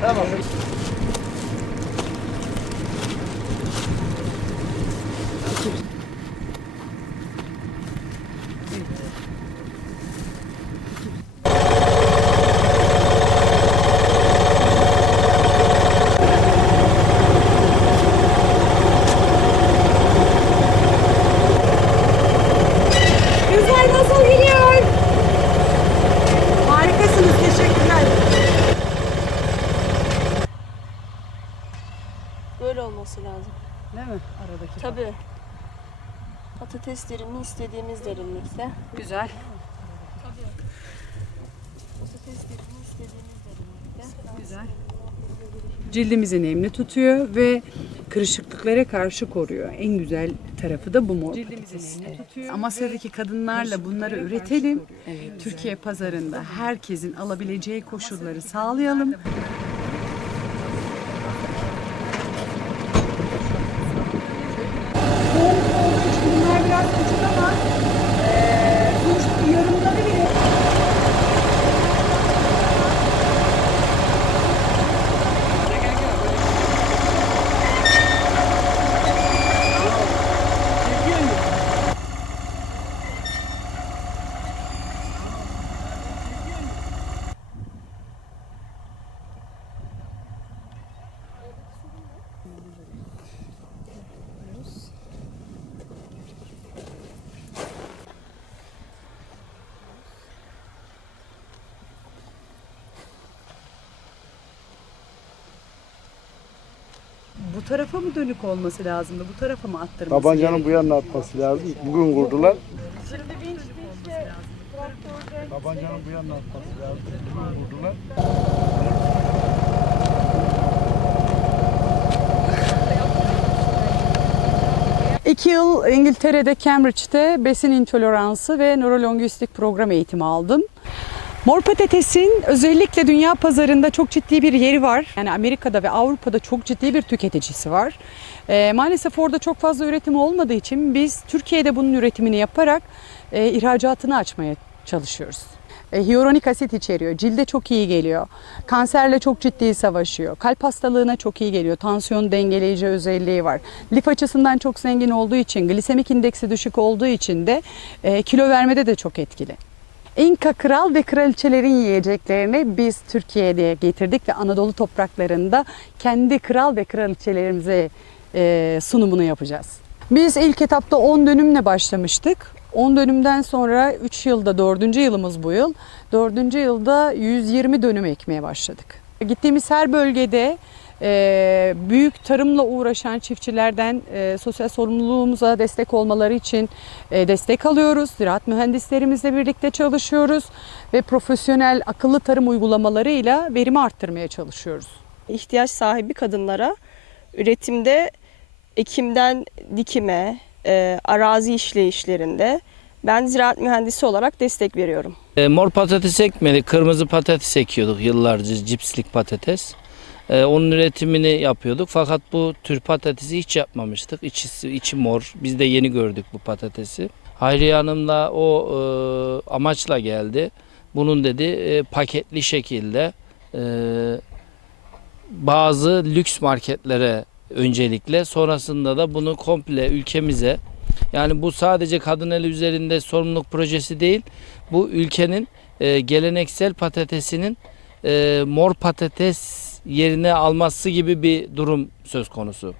Tamam. Thank you. Olması lazım. Değil mi? Aradaki. Tabii. Patates istediğimiz derinlikte. Güzel. Patates derimi istediğimiz derinlikte. Güzel. Cildimizi nemli tutuyor ve kırışıklıklara karşı koruyor. En güzel tarafı da bu mor. Cildimizi nemli tutuyor. Amasya'daki kadınlarla bunları üretelim. Türkiye pazarında herkesin alabileceği koşulları sağlayalım. 你知道吗 Bu tarafa mı dönük olması lazımdı? Bu tarafa mı attırması Tabancanın bu yanına atması lazım. Bugün kurdular. Tabancanın bu yanına atması lazım. Bugün kurdular. İki yıl İngiltere'de Cambridge'de besin intoleransı ve nörolingüistik program eğitimi aldım. Mor patatesin özellikle dünya pazarında çok ciddi bir yeri var. Yani Amerika'da ve Avrupa'da çok ciddi bir tüketicisi var. Ee, maalesef orada çok fazla üretim olmadığı için biz Türkiye'de bunun üretimini yaparak e, ihracatını açmaya çalışıyoruz. E, hyaluronik asit içeriyor. Cilde çok iyi geliyor. Kanserle çok ciddi savaşıyor. Kalp hastalığına çok iyi geliyor. Tansiyon dengeleyici özelliği var. Lif açısından çok zengin olduğu için, glisemik indeksi düşük olduğu için de e, kilo vermede de çok etkili. İnka kral ve kraliçelerin yiyeceklerini biz Türkiye'ye getirdik ve Anadolu topraklarında kendi kral ve kraliçelerimize e, sunumunu yapacağız. Biz ilk etapta 10 dönümle başlamıştık. 10 dönümden sonra 3 yılda 4. yılımız bu yıl. 4. yılda 120 dönüm ekmeye başladık. Gittiğimiz her bölgede e, büyük tarımla uğraşan çiftçilerden e, sosyal sorumluluğumuza destek olmaları için e, destek alıyoruz. Ziraat mühendislerimizle birlikte çalışıyoruz ve profesyonel akıllı tarım uygulamalarıyla verimi arttırmaya çalışıyoruz. ihtiyaç sahibi kadınlara üretimde ekimden dikime, e, arazi işleyişlerinde ben ziraat mühendisi olarak destek veriyorum. E, mor patates ekmedik, kırmızı patates ekiyorduk yıllarca cipslik patates. E, onun üretimini yapıyorduk fakat bu tür patatesi hiç yapmamıştık. İçi, içi mor. Biz de yeni gördük bu patatesi. Hayriye Hanım da o e, amaçla geldi. Bunun dedi e, paketli şekilde e, bazı lüks marketlere öncelikle sonrasında da bunu komple ülkemize yani bu sadece kadın eli üzerinde sorumluluk projesi değil. Bu ülkenin e, geleneksel patatesinin e, mor patates yerine alması gibi bir durum söz konusu.